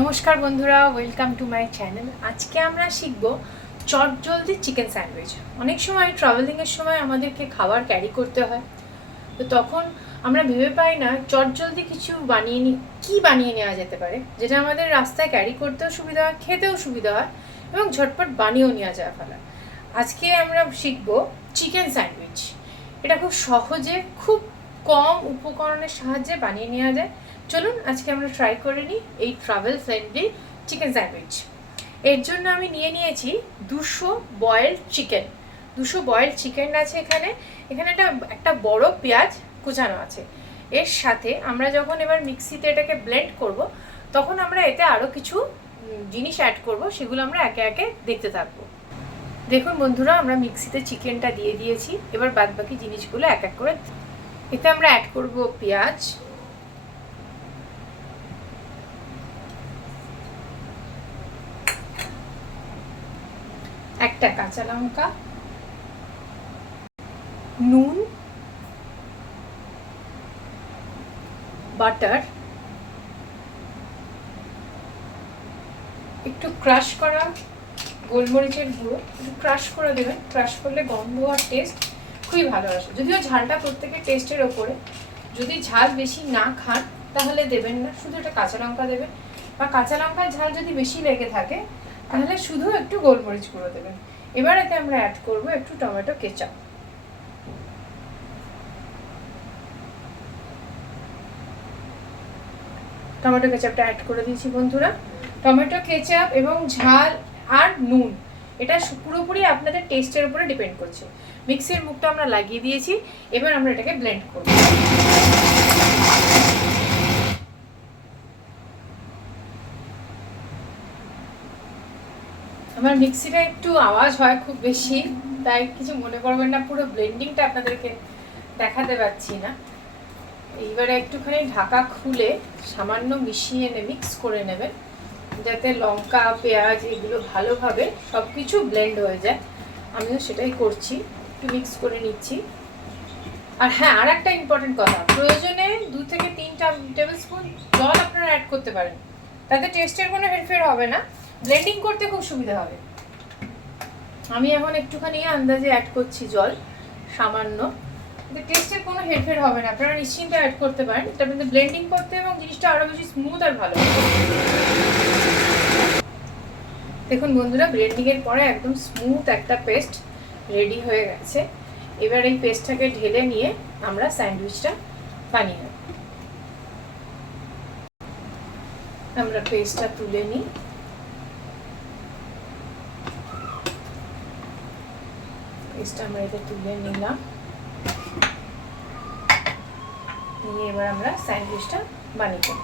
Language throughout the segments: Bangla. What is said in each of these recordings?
নমস্কার বন্ধুরা, ওয়েলকাম টু মাই চ্যানেল। আজকে আমরা শিখব চটজলদি চিকেন স্যান্ডউইচ। অনেক সময় ট্রাভেলিংয়ের সময় আমাদেরকে খাবার ক্যারি করতে হয়, তো তখন আমরা ভেবে পাই না চটজলদি কিছু বানিয়ে নেওয়া যেতে পারে যেটা আমাদের রাস্তায় ক্যারি করতেও সুবিধা হয়, খেতেও সুবিধা হয় এবং ঝটপট বানিয়েও নেওয়া যায় ফেলা। আজকে আমরা শিখব চিকেন স্যান্ডউইচ। এটা খুব সহজে, খুব কম উপকরণের সাহায্যে বানিয়ে নেওয়া যায়। চলুন আজকে আমরা ট্রাই করে নিই এই ট্রাভেল ফ্রেন্ডলি চিকেন স্যান্ডউইচ। এর জন্য আমি নিয়ে নিয়েছি 200 বয়েলড চিকেন। 200 বয়েলড চিকেন আছে এখানে। একটা বড় পেঁয়াজ কুচানো আছে। এর সাথে আমরা যখন এবার মিক্সিতে এটাকে ব্লেন্ড করব, তখন আমরা এতে আরও কিছু জিনিস অ্যাড করব, সেগুলো আমরা একে একে দেখতে থাকবো। দেখুন বন্ধুরা, আমরা মিক্সিতে চিকেনটা দিয়ে দিয়েছি। এবার বাদ বাকি জিনিসগুলো এক এক করে এতে আমরা অ্যাড করব পেঁয়াজ, একটা কাঁচা লঙ্কা, নুন, বাটার, একটু ক্রাশ করা গোলমরিচের গুঁড়ো, একটু ক্রাশ করে দেবেন। ক্রাশ করলে গন্ধ আর টেস্ট খুবই ভালো আসে। যদিও ঝালটা প্রত্যেকের টেস্টের ওপরে, যদি ঝাল বেশি না খান তাহলে দেবেন না, শুধু একটা কাঁচা লঙ্কা দেবেন। বা কাঁচা লঙ্কার ঝাল যদি বেশি লেগে থাকে তাহলে শুধু একটু গোলমরিচ গুঁড়ো দেবেন। এবার এতে আমরা অ্যাড করব একটু টমেটো কেচাপ। টমেটো কেচাপটা অ্যাড করে দিয়েছি বন্ধুরা। টমেটো কেচাপ এবং ঝাল আর নুন, এটা পুরোপুরি আপনাদের টেস্টের উপরে ডিপেন্ড করছে। মিক্সির মুখটা আমরা লাগিয়ে দিয়েছি। এবার আমরা এটাকে ব্লেন্ড করব। আমার মিক্সিটা একটু আওয়াজ হয় খুব বেশি, তাই কিছু মনে করবেন না, পুরো ব্লেন্ডিংটা আপনাদেরকে দেখাতে পারছি না। এইবারে একটুখানি ঢাকা খুলে সামান্য মিশিয়ে মিক্স করে নেবেন, যাতে লঙ্কা পেঁয়াজ এগুলো ভালোভাবে সব কিছু ব্লেন্ড হয়ে যায়। আমিও সেটাই করছি, একটু মিক্স করে নিচ্ছি। আর হ্যাঁ, আর একটা ইম্পর্টেন্ট কথা, প্রয়োজনে 2 থেকে 3 টেবিল স্পুন জল আপনারা অ্যাড করতে পারেন, তাতে টেস্টের কোনো হেরফের হবে না, ব্লেন্ডিং করতে খুব সুবিধা হবে। আমি এখন একটুখানি আন্দাজে অ্যাড করছি জল, সামান্য। টেস্টের কোনো হেরফের হবে না, আপনারা নিশ্চিন্তে অ্যাড করতে পারেন। এটা আপনাদের ব্লেন্ডিং করতে এবং জিনিসটা আরও বেশি স্মুথ আর ভালো হবে। দেখুন বন্ধুরা, ব্লেন্ডিংয়ের পরে একদম স্মুথ একটা পেস্ট রেডি হয়ে গেছে। এবার এই পেস্টটাকে ঢেলে নিয়ে আমরা স্যান্ডউইচটা বানিয়ে নেব। আমরা পেস্টটা তুলে নিই। পেস্টটা আমরা এটা তুলে নিলাম, নিয়ে এবার আমরা স্যান্ডউইচটা বানিয়ে নেব।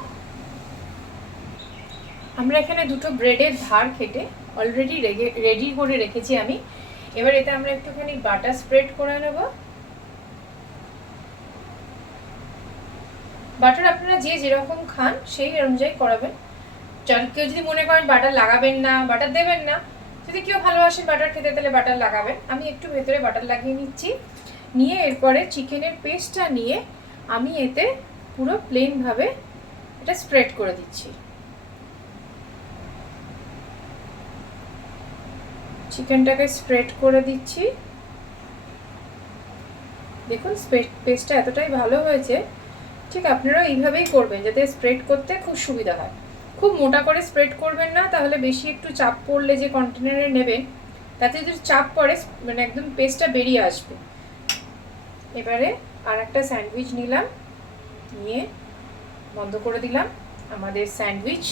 আমরা এখানে দুটো ব্রেডের ধার কেটে অলরেডি রেডি করে রেখেছি আমি। এবার এতে আমরা একটুখানি বাটার স্প্রেড করে নেব। বাটার আপনারা যে যেরকম খান সেই অনুযায়ী করাবেন। কেউ যদি মনে করেন বাটার লাগাবেন না, বাটার দেবেন না। যদি কেউ ভালোবাসেন বাটার খেতে, তাহলে বাটার লাগাবেন। আমি একটু ভেতরে বাটার লাগিয়ে নিচ্ছি। নিয়ে এরপরে চিকেনের পেস্টটা নিয়ে আমি এতে পুরো প্লেনভাবে এটা স্প্রেড করে দিচ্ছি। চিকেনটাকে স্প্রেড করে দিচ্ছি। দেখুন পেস্টটা এতটাই ভালো হয়েছে। ঠিক আপনারাও এইভাবেই করবেন, যাতে স্প্রেড করতে খুব সুবিধা হয়। খুব মোটা করে স্প্রেড করবেন না, তাহলে বেশি একটু চাপ পড়লে যে কন্টেনারে নেবেন তাতে যদি চাপ পড়ে একদম পেস্টটা বেরিয়ে আসবে। এবারে আর একটা স্যান্ডউইচ নিলাম, নিয়ে বন্ধ করে দিলাম। আমাদের স্যান্ডউইচ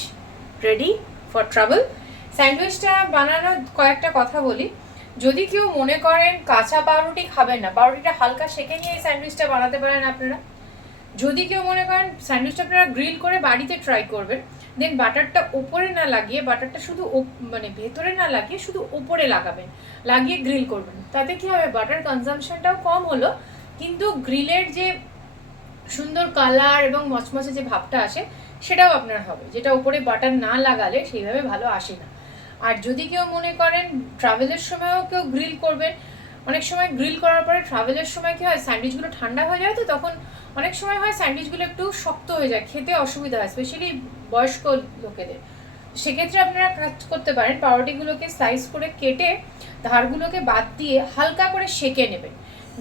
রেডি ফর ট্রাভেল। স্যান্ডউইচটা বানানোর কয়েকটা কথা বলি। যদি কেউ মনে করেন কাঁচা পাউরুটি খাবেন না, পাউরুটিটা হালকা সেঁকে নিয়ে এই স্যান্ডউইচটা বানাতে পারেন আপনারা। যদি কেউ মনে করেন স্যান্ডউইচটা আপনারা গ্রিল করে বাড়িতে ট্রাই করবেন, দেন বাটারটা ওপরে না লাগিয়ে, বাটারটা শুধু ভেতরে না লাগিয়ে শুধু ওপরে লাগাবেন, লাগিয়ে গ্রিল করবেন। তাতে কি হবে, বাটার কনজাম্পশনটাও কম হলো, কিন্তু গ্রিলের যে সুন্দর কালার এবং মচমচে যে ভাবটা আসে সেটাও আপনার হবে, যেটা উপরে বাটার না লাগালে সেইভাবে ভালো আসে না। আর যদি কেউ মনে করেন ট্রাভেলের সময়ও কেউ গ্রিল করবেন, অনেক সময় গ্রিল করার পরে ট্রাভেলের সময় কি হয়, স্যান্ডউইচগুলো ঠান্ডা হয়ে যায়, তো তখন অনেক সময় হয় স্যান্ডউইচগুলো একটু শক্ত হয়ে যায়, খেতে অসুবিধা হয়, স্পেশালি বয়স্ক লোকেদের। সেক্ষেত্রে আপনারা কাজ করতে পারেন, পাউরুটিগুলোকে স্লাইস করে কেটে ধারগুলোকে বাদ দিয়ে হালকা করে সেঁকে নেবেন,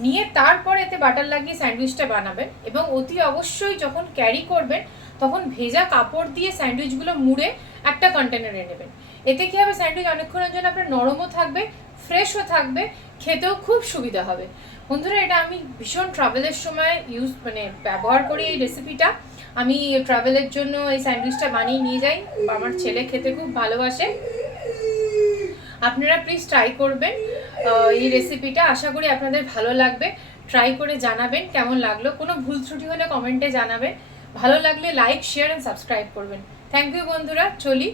নিয়ে তারপর এতে বাটার লাগিয়ে স্যান্ডউইচটা বানাবেন। এবং অতি অবশ্যই যখন ক্যারি করবেন তখন ভেজা কাপড় দিয়ে স্যান্ডউইচগুলো মুড়ে একটা কন্টেনারে নেবেন। এতে কী হবে, স্যান্ডউইচ অনেকক্ষণের জন্য আপনার নরমও থাকবে, ফ্রেশও থাকবে, খেতেও খুব সুবিধা হবে। বন্ধুরা, এটা আমি ভীষণ ট্রাভেলের সময় ব্যবহার করি এই রেসিপিটা। আমি ট্রাভেলের জন্য এই স্যান্ডউইচটা বানিয়ে নিয়ে যাই, আমার ছেলে খেতে খুব ভালোবাসে। আপনারা প্লিজ ট্রাই করবেন এই রেসিপিটা, আশা করি আপনাদের ভালো লাগবে। ট্রাই করে জানাবেন কেমন লাগলো, কোনো ভুল ত্রুটি হলে কমেন্টে জানাবেন। ভালো লাগলে লাইক, শেয়ার অ্যান্ড সাবস্ক্রাইব করবেন। থ্যাংক ইউ বন্ধুরা, চলি।